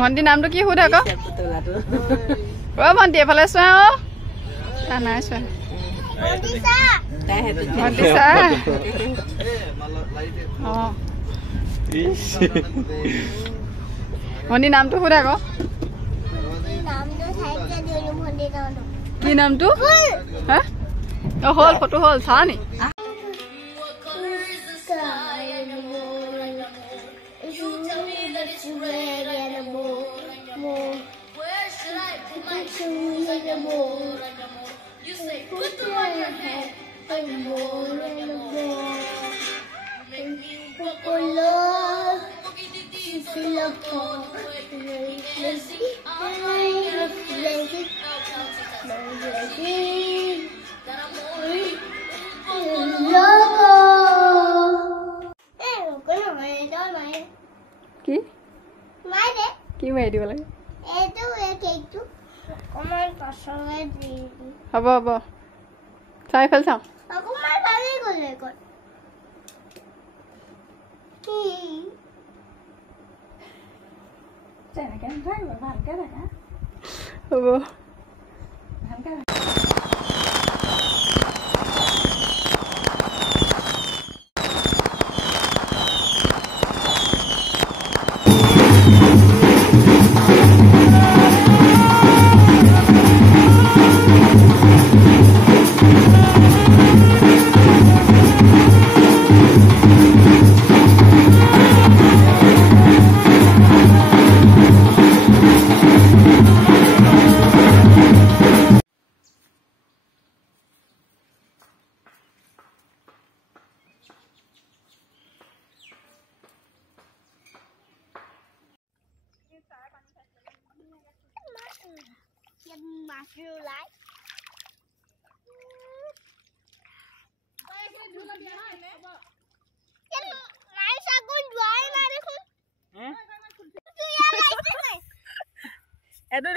ভন্টি নামটো কি সুধ আকৌ অ ভন্টি এফালে চোৱা অ তা নাই চোৱা ভন্টি চা অ ভন্টি নামটো সুধ আকৌ কি নামটো হা অ হল ফটো হল চা নি You say, put them on your head, like more and more. Make me walk alone. You feel a call. Let's see, I'm lazy. No lazy. That I'm worried. কি কি মাৰি দিব লাগে হ'ব হ'ব চাইফাল চাওঁ হ'ব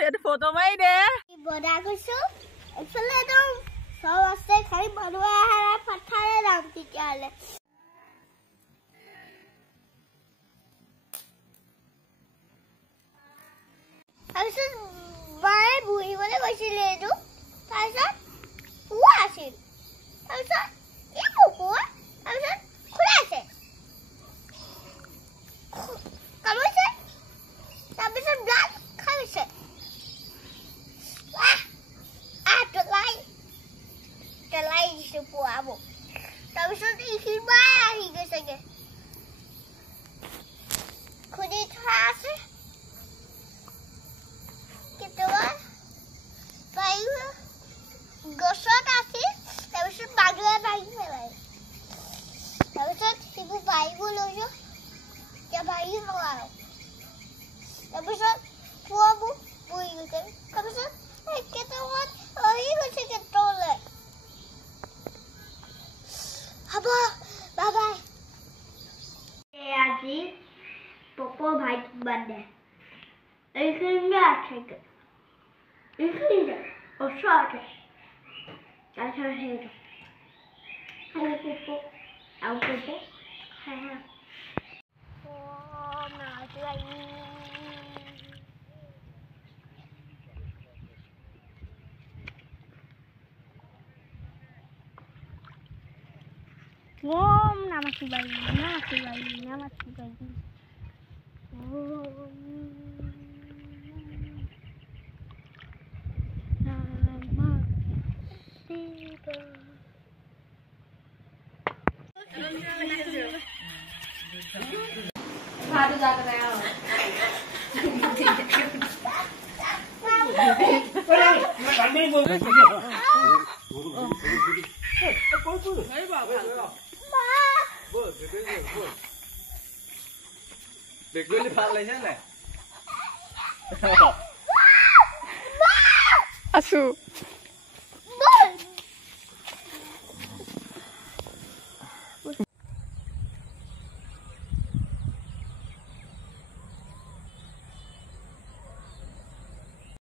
Itu foto mai deh. Bodoh aku su, ekstra dong. Soalnya saya kali baru ada patah dalam tiga le. Habis itu bayi bui boleh kasih ledu, habis itu puasin, habis itu ibu puas, habis itu kurasin. Kamu sih, habis itu belas kamu sih. Telai sepupu abu. Tapi sudah ikhlas bayi kesana. Kudit hasi. Kita bayi gosok asih. Tapi sudah bayi melai. Tapi sudah ibu bayi bulu jo. Ya bayi melai. Tapi sudah tua bu bui kan. Tapi sudah kita buat lagi kita ketolak. Haba, bye bye. আজি পপো ভাই birthday এইখানে আছে এইখানে ওসাতে আচ্ছা head hello পপো আউ পপো হ্যাঁ ও না যাই Om Namah Shivaya, Namah Shivaya, Namah Shivaya. Om Namah Shivaya. Baru jaga raya. Được luôn đi phạt lên nhá này. Asu.